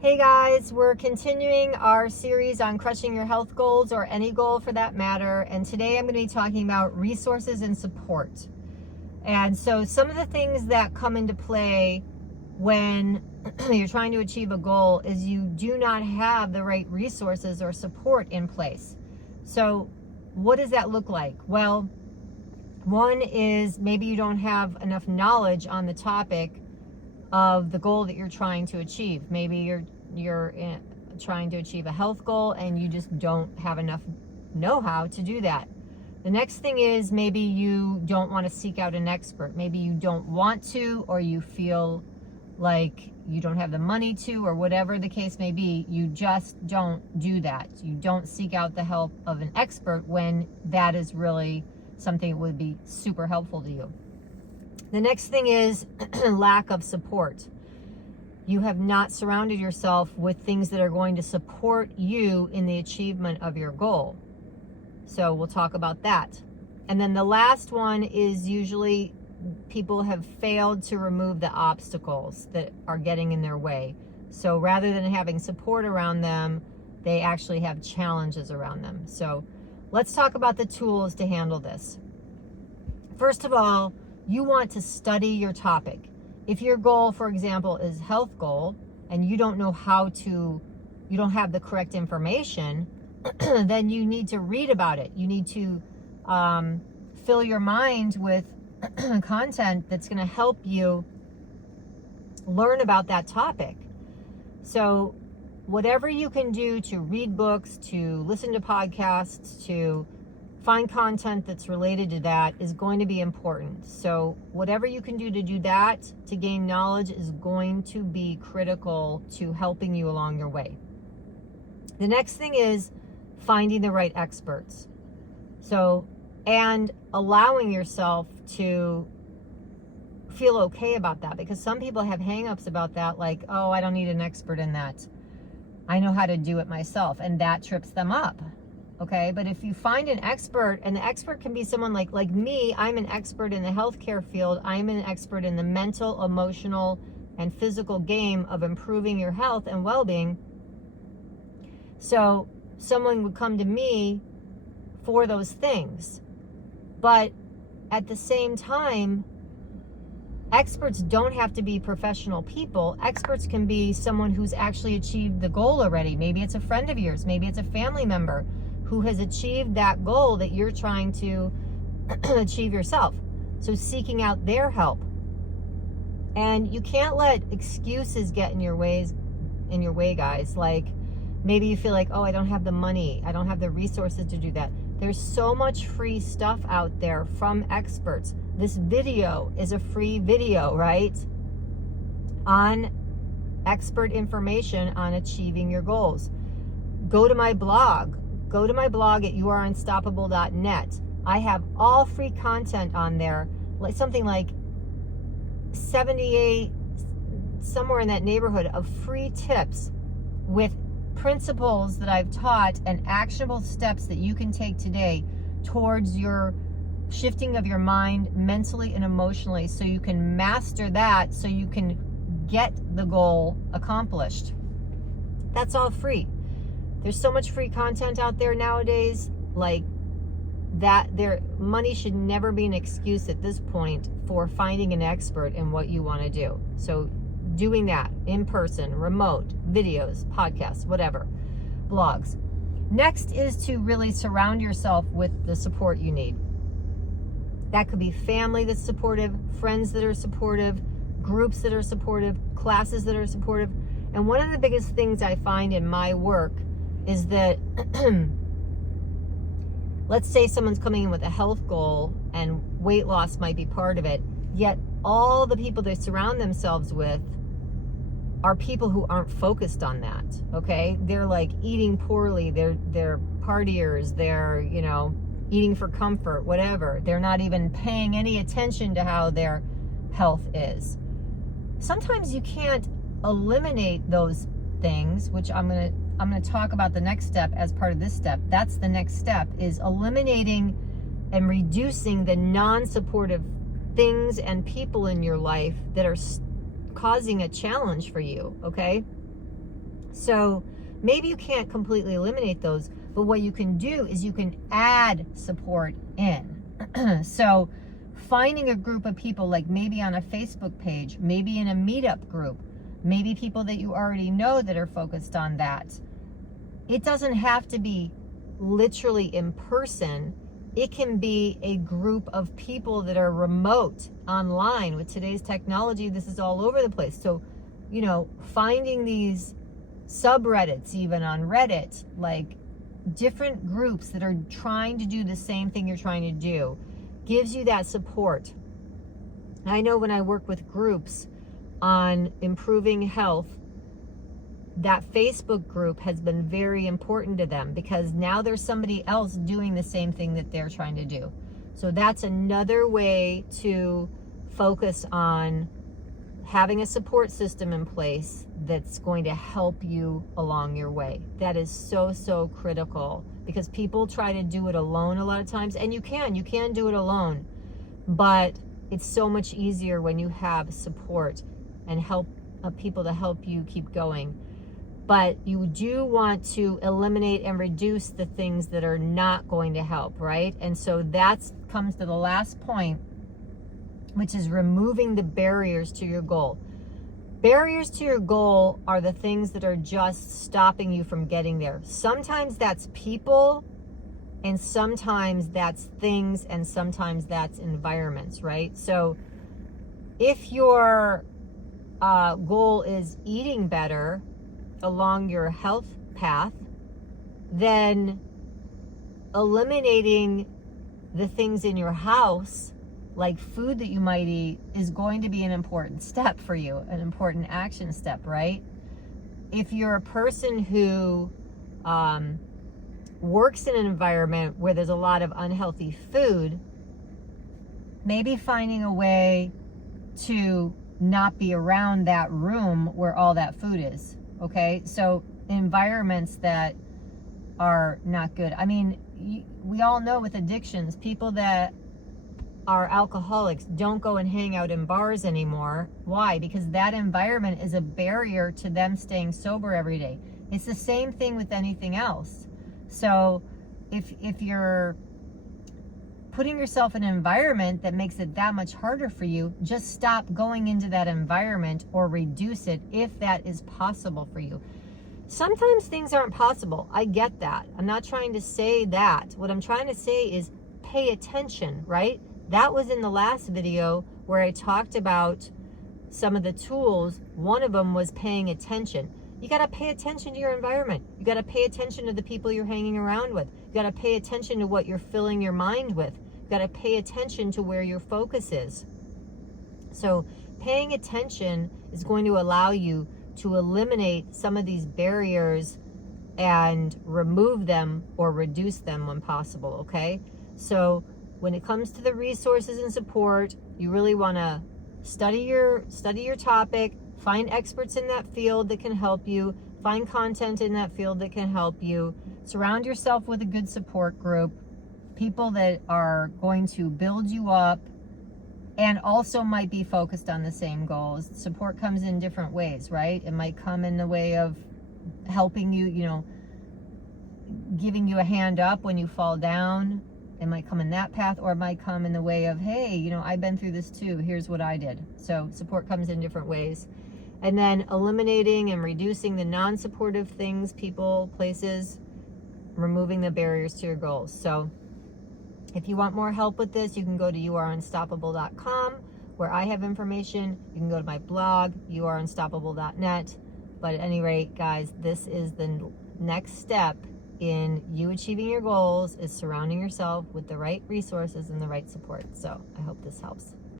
Hey guys, we're continuing our series on crushing your health goals, or any goal for that matter. And today I'm going to be talking about resources and support. And so some of the things that come into play when you're trying to achieve a goal is you do not have the right resources or support in place. So what does that look like? Well, one is maybe you don't have enough knowledge on the topic of the goal that you're trying to achieve. Maybe you're trying to achieve a health goal and you just don't have enough know-how to do that. The next thing is maybe you don't want to seek out an expert. Maybe you don't want to, or you feel like you don't have the money to, or whatever the case may be. You just don't do that. You don't seek out the help of an expert when that is really something that would be super helpful to you. The next thing is lack of support. You have not surrounded yourself with things that are going to support you in the achievement of your goal. So we'll talk about that. And then the last one is usually people have failed to remove the obstacles that are getting in their way. So rather than having support around them, they actually have challenges around them. So let's talk about the tools to handle this. First of all, you want to study your topic. If your goal, for example, is health goal, and you don't know you don't have the correct information, then you need to read about it. You need to fill your mind with content that's going to help you learn about that topic. So whatever you can do to read books, to listen to podcasts, to find content that's related to that is going to be important. So whatever you can do to do that, to gain knowledge, is going to be critical to helping you along your way. The next thing is finding the right experts. So, and allowing yourself to feel okay about that, because some people have hangups about that, like, oh, I don't need an expert in that. I know how to do it myself, and that trips them up. Okay, but if you find an expert, and the expert can be someone like me, I'm an expert in the healthcare field. I'm an expert in the mental, emotional, and physical game of improving your health and well-being. So someone would come to me for those things. But at the same time, experts don't have to be professional people. Experts can be someone who's actually achieved the goal already. Maybe it's a friend of yours. Maybe it's a family member who has achieved that goal that you're trying to achieve yourself. So seeking out their help. And you can't let excuses get in your way, guys. Like, maybe you feel like, oh, I don't have the money, I don't have the resources to do that. There's so much free stuff out there from experts. This video is a free video, right? On expert information on achieving your goals. Go to my blog at youareunstoppable.net. I have all free content on there, like something like 78, somewhere in that neighborhood, of free tips with principles that I've taught and actionable steps that you can take today towards your shifting of your mind mentally and emotionally, so you can master that, so you can get the goal accomplished. That's all free. There's so much free content out there nowadays, like that. Money should never be an excuse at this point for finding an expert in what you want to do. So doing that in person, remote, videos, podcasts, whatever, blogs. Next is to really surround yourself with the support you need. That could be family that's supportive, friends that are supportive, groups that are supportive, classes that are supportive. And one of the biggest things I find in my work is that let's say someone's coming in with a health goal and weight loss might be part of it, yet all the people they surround themselves with are people who aren't focused on that. Okay, they're like eating poorly, they're partiers, they're eating for comfort, whatever. They're not even paying any attention to how their health is. Sometimes you can't eliminate those things, which I'm going to talk about the next step as part of this step. That's the next step, is eliminating and reducing the non-supportive things and people in your life that are causing a challenge for you, okay? So maybe you can't completely eliminate those, but what you can do is you can add support in. So finding a group of people, like maybe on a Facebook page, maybe in a meetup group, maybe people that you already know that are focused on that. It doesn't have to be literally in person. It can be a group of people that are remote online. With today's technology, this is all over the place. So, you know, finding these subreddits, even on Reddit, like different groups that are trying to do the same thing you're trying to do, gives you that support. I know when I work with groups on improving health, that Facebook group has been very important to them, because now there's somebody else doing the same thing that they're trying to do. So that's another way to focus on having a support system in place that's going to help you along your way. That is so, so critical, because people try to do it alone a lot of times, and you can do it alone, but it's so much easier when you have support and help people to help you keep going. But you do want to eliminate and reduce the things that are not going to help, right? And so that comes to the last point, which is removing the barriers to your goal. Barriers to your goal are the things that are just stopping you from getting there. Sometimes that's people, and sometimes that's things, and sometimes that's environments, right? So if your goal is eating better along your health path, then eliminating the things in your house, like food that you might eat, is going to be an important step for you, an important action step, right? If you're a person who works in an environment where there's a lot of unhealthy food, maybe finding a way to not be around that room where all that food is. Okay, so environments that are not good. I mean, we all know with addictions, people that are alcoholics don't go and hang out in bars anymore. Why? Because that environment is a barrier to them staying sober every day. It's the same thing with anything else. So if you're putting yourself in an environment that makes it that much harder for you, just stop going into that environment or reduce it if that is possible for you. Sometimes things aren't possible. I get that. I'm not trying to say that. What I'm trying to say is pay attention, right? That was in the last video where I talked about some of the tools. One of them was paying attention. You got to pay attention to your environment. You got to pay attention to the people you're hanging around with. You got to pay attention to what you're filling your mind with. You got to pay attention to where your focus is. So paying attention is going to allow you to eliminate some of these barriers and remove them or reduce them when possible, okay? So when it comes to the resources and support, you really want to study your topic, find experts in that field that can help you, find content in that field that can help you, surround yourself with a good support group, people that are going to build you up and also might be focused on the same goals. Support comes in different ways, right? It might come in the way of helping you, you know, giving you a hand up when you fall down. It might come in that path, or it might come in the way of, hey, you know, I've been through this too. Here's what I did. So support comes in different ways. And then eliminating and reducing the non-supportive things, people, places, removing the barriers to your goals. So if you want more help with this, you can go to youareunstoppable.com, where I have information. You can go to my blog, youareunstoppable.net. But at any rate, guys, this is the next step in you achieving your goals, is surrounding yourself with the right resources and the right support. So I hope this helps.